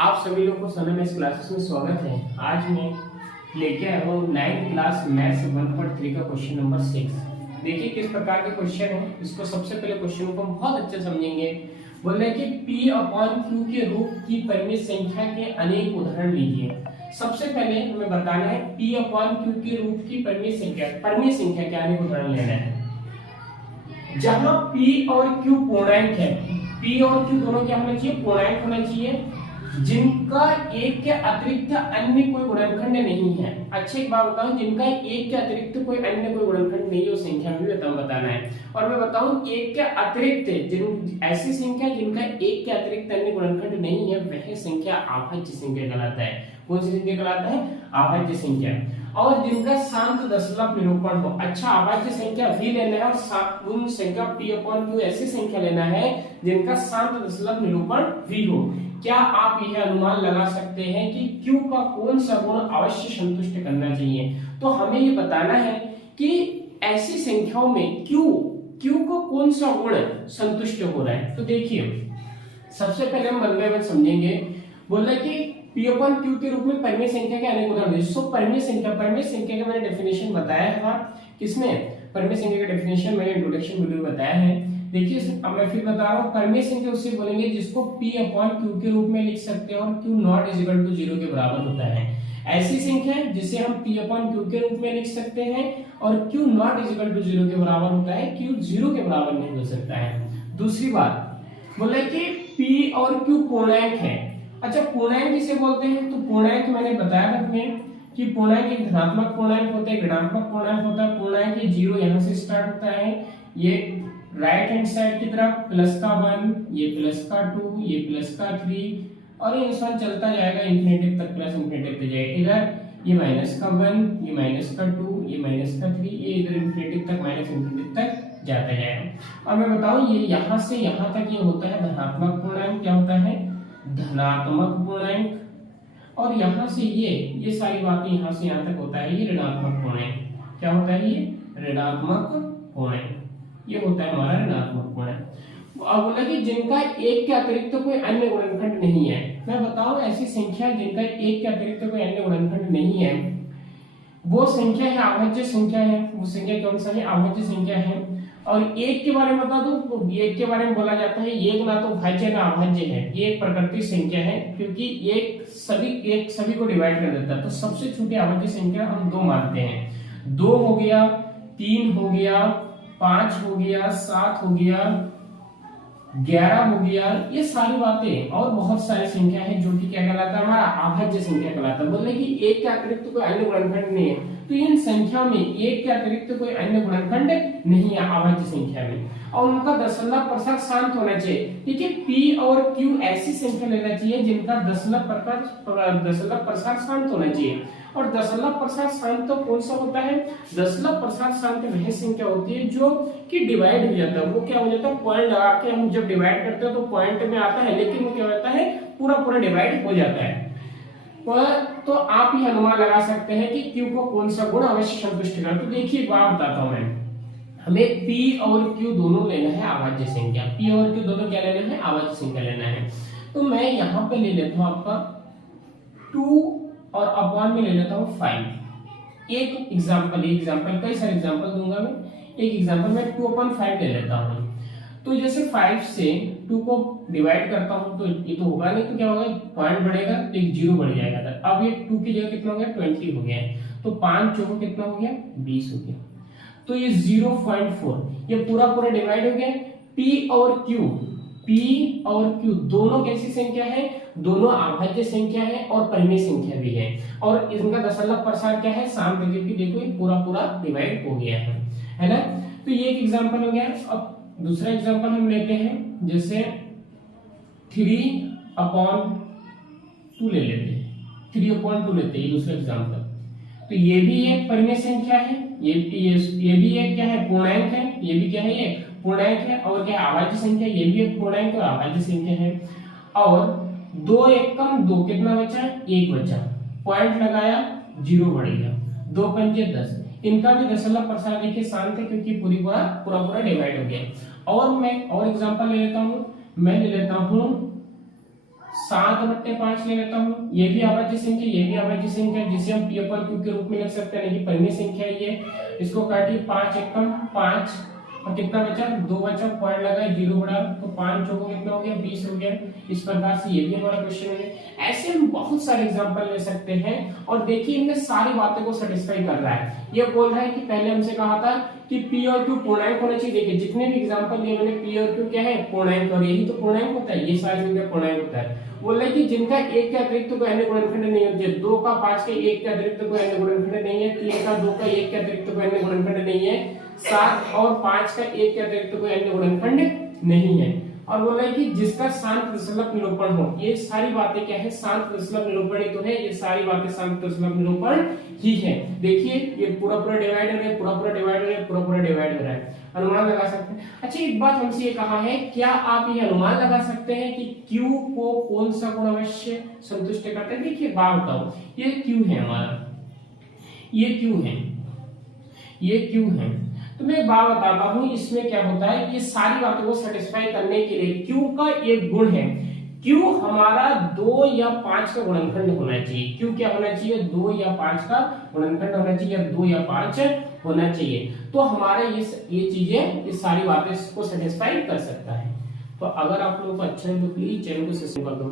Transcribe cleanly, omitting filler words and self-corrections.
आप सभी लोगों को सनम मैथ्स क्लासेस में स्वागत है। आज मैं लेके आया हूँ 9th क्लास मैथ्स 1.3 का क्वेश्चन नंबर 6। देखिए किस प्रकार के क्वेश्चन है। इसको सबसे पहले क्वेश्चन को हम बहुत अच्छे समझेंगे। बोल रहे हैं कि P अपॉन Q के रूप की परिमित संख्या के अनेक उदाहरण लीजिए। सबसे पहले हमें बताना है P अपॉन Q के रूप की परिमित संख्या के अनेक उदाहरण लेना है। जहां P और Q पूर्णांक है, P और Q दोनों क्या होना चाहिए? पूर्णांक होना चाहिए, जिनका एक के अतिरिक्त अन्य कोई गुणनखंड नहीं है। अच्छा एक बात बताऊं, जिनका एक के अतिरिक्त कोई अन्य कोई गुणनखंड नहीं है उस संख्या में भी बताना है। और मैं बताऊं एक के अतिरिक्त ऐसी संख्या जिनका एक के अतिरिक्त अन्य गुणनखंड नहीं है वह संख्या अभाज्य संख्या कहलाता है। कौन सी संख्या कहलाता है? अभाज्य संख्या। और जिनका शांत दशमलव निरूपण हो। अच्छा अभाज्य संख्या भी लेना है और उन संख्या P अपॉन Q ऐसी संख्या लेना है जिनका शांत दशमलव निरूपण भी हो। क्या आप यह अनुमान लगा सकते हैं कि Q का कौन सा गुण अवश्य संतुष्ट करना चाहिए? तो हमें ये बताना है कि ऐसी संख्याओं में Q को कौन सा गुण संतुष्ट हो रहा है। तो देखिए सबसे पहले हम वन बाय वन समझेंगे। बोल रहे कि P अपॉन Q के रूप में परिमेय संख्या के अनेक उदाहरण दीजिए। सो परिमेय संख्या का मैंने डेफिनेशन बताया था। किसमें? परिमेय संख्या का डेफिनेशन मैंने इंट्रोडक्शन वीडियो में बताया है। देखिए अब मैं फिर बता रहा हूँ, परिमेय संख्या उसे बोलेंगे जिसको P अपॉन Q के रूप में लिख सकते हैं और Q not is equal to 0 के बराबर होता है। ऐसी संख्या है जिसे हम P अपॉन Q के रूप में लिख सकते हैं और Q not is equal to 0 के बराबर होता है। Q 0 के बराबर नहीं हो सकता है। दूसरी बात बोले कि P और Q पूर्णांक है। अच्छा पूर्णांक किसे बोलते हैं? तो पूर्णांक मैंने बताया था तुम्हें कि पूर्णांक एक धनात्मक पूर्णांक होता है, ऋणात्मक पूर्णांक होता है। पूर्णांक ये 0 यहाँ से स्टार्ट होता है, ये राइट हैंड साइड की तरफ प्लस का 1, ये प्लस का 2, ये प्लस का 3 और ये निशान चलता जाएगा इंफिनिटी तक, प्लस इंफिनिटी तक जाएगा। इधर ये माइनस का 1, ये माइनस का 2, ये माइनस का 3, ये इधर इंफिनिटी तक माइनस इंफिनिटी तक जाता जाएगा। और मैं बताऊं ये यहाँ से यहाँ तक ये होता है धनात्मक पूर्णांक। क्या होता है? धनात्मक पूर्णांक। और यहाँ से ये सारी बातें यहाँ से यहाँ तक होता है ये ऋणात्मक पूर्णांक। क्या होता है? ये ऋणात्मक पूर्णांक। ये होता है हमारा ऋणात्मक पूर्णांक। अब बोला कि जिनका एक के अतिरिक्त कोई अन्य गुणनखंड नहीं है। मैं बताऊं ऐसी संख्या जिनका एक के अतिरिक्त कोई अन्य गुणनखंड नहीं है वो संख्या है अभाज्य संख्या है। वो संख्या कौन सा है? अभाज्य संख्या है। और एक के बारे में बता दूं तो एक के बारे में बोला जाता है एक ना तो भाज्य ना अभाज्य है। ये एक प्राकृतिक संख्या है क्योंकि एक सभी को डिवाइड कर देता है। तो सबसे छोटी अभाज्य संख्या हम 2 मानते हैं। 2 हो गया, 3 हो गया, 5 हो गया, 7 हो गया, 11 हो गया। ये सारी बातें और बहुत सारी संख्या है जो कि क्या कहलाता है? हमारा अभाज्य संख्या कहलाता है। बोल रहे कि एक के अतिरिक्त कोई अन्य गुणनखंड नहीं है, तो इन संख्या में एक के अतिरिक्त कोई अन्य गुणनखंड नहीं है अभाज्य संख्या में। और उनका दशमलव प्रसार शांत होना चाहिए। ठीक है, P और Q ऐसी संख्या लेना चाहिए जिनका दशमलव प्रसार शांत होना चाहिए। और दशमलव प्रसार शांत तो कौन सा होता है? दशमलव प्रसार शांत वह संख्या होती है जो कि डिवाइड हो जाता है। वो क्या हो जाता है? पॉइंट लगा के हम जब डिवाइड करते हैं तो पॉइंट में आता है, लेकिन वो क्या होता है? पूरा डिवाइड हो जाता है। तो आप ये अनुमान लगा सकते हैं कि Q को कौन सा गुण अवश्य संतुष्ट करता है। तो देखिए बात बताता हूं मैं, हमें P और Q दोनों लेना है अभाज्य संख्या। P और Q दोनों क्या लेना है? अभाज्य संख्या लेना है। तो मैं यहाँ पे ले लेता हूँ आपका 2 और अपॉन में ले लेता हूँ 5। एक एग्जांपल कई सारे एग्जांपल दूंगा मैं। एक एग्जांपल मैं 2/5 ले लेता हूँ। तो जैसे 5 से 2 को डिवाइड करता हूं तो ये तो होगा नहीं, तो क्या होगा? पॉइंट बढ़ेगा तो एक 0 बढ़ जाएगा। अब ये 2 की जगह कितना हो गया? 20 हो गया है। तो 5 चौको कितना हो गया? 20 हो गया। तो ये 0.4 ये पूरा डिवाइड हो गया। P और Q दोनों कैसी संख्या है? दोनों अभाज्य संख्या है और परिमेय संख्या भी है। और इनका दशमलव प्रसार क्या है? शांत, क्योंकि देखो ये पूरा डिवाइड हो गया है ना। तो ये एक एग्जांपल हो गया। अब दूसरा एग्जांपल हम लेते हैं, जैसे 3/2 ले लेते हैं। 3/2 लेते हैं दूसरा एग्जांपल। तो ये भी एक परिमेय संख्या है, ये भी एक क्या है? पूर्णांक है। ये भी क्या है? ये पूर्णांक है। और क्या? अभाज्य संख्या। ये भी एक पूर्णांक और अभाज्य संख्या है। और 2 एक कम 2 कितना बचा? 1 बचा। पॉइंट लगाया 0 बढ़ गया। 2 पंजे 10। इनका भी दशमलव प्रसार देखिए शांत है क्योंकि पूरा डिवाइड हो गया। और मैं और एग्जांपल ले लेता हूं। मैं ले लेता हूं 7/5 ले लेता हूँ। ये भी अभाज्य संख्या, ये भी अभाज्य संख्या, जिसे हम p अपन q के रूप में लिख सकते हैं, यानी कि परिमेय संख्या है ये। इसको काटिए, 5 एकम 5 और कितना बचा, 2 बचा, पॉइंट लगाए, 0 बढ़ा, तो 5 चौको कितना हो गया, 20 हो गया। इस प्रकार से ये भी हमारा क्वेश्चन है। ऐसे हम बहुत सारे एग्जांपल ले सकते हैं और देखिए इनमें सारी बातों को सेटिस्फाई कर रहा है। ये बोल रहा है कि पहले हमसे कहा था कि p और q पूर्णांक होना चाहिए। देखिए जितने भी एग्जांपल लिए मैंने, p और q क्या है, पूर्णांक, और यही तो पूर्णांक होता है, ये सारी संख्या पूर्णांक होता है। बोल रहे कि जिनका 1 के अतिरिक्त कोई अन्य गुणनखंड नहीं होते, 2 का 5 के 1 के अतिरिक्त कोई अन्य गुणनखंड नहीं है, 3 का 2 का 1 के अतिरिक्त कोई अन्य गुणनखंड नहीं है, 7 और 5 का 1 के अतिरिक्त कोई अन्य गुणनखंड नहीं है। और बोल रहे कि जिसका शांत दशमलव निरूपण हो, ये सारी बातें क्या है, शांत दशमलव निरूपण ही तो है, ये सारी बातें शांत दशमलव निरूपण ही है। देखिए ये पूरा पूरा डिवाइड हो रहा है, पूरा पूरा डिवाइड हो रहा है, पूरा पूरा डिवाइड हो रहा है, अनुमान लगा सकते हैं। अच्छा एक बात हमसे ये कहा है, क्या आप ये अनुमान लगा सकते हैं कि Q को कौन सा गुण अवश्य संतुष्ट करता है? देखिए बात बताओ, ये Q है हमारा, ये Q है, ये Q है, तो मैं एक बात बताता हूं, इसमें क्या होता है, ये सारी बातों को सेटिस्फाई करने के लिए Q का एक गुण है, Q हमारा 2 या 5 का गुणनखंड होना चाहिए। Q क्या होना चाहिए, 2 या 5 का गुणनखंड होना चाहिए, 2 या 5 होना चाहिए। तो हमारे ये चीजें, ये सारी बातें इसको सेटिस्फाई कर सकता है। तो अगर आप लोगों को अच्छा है तो प्लीज चैनल को सब्सक्राइब कर दो।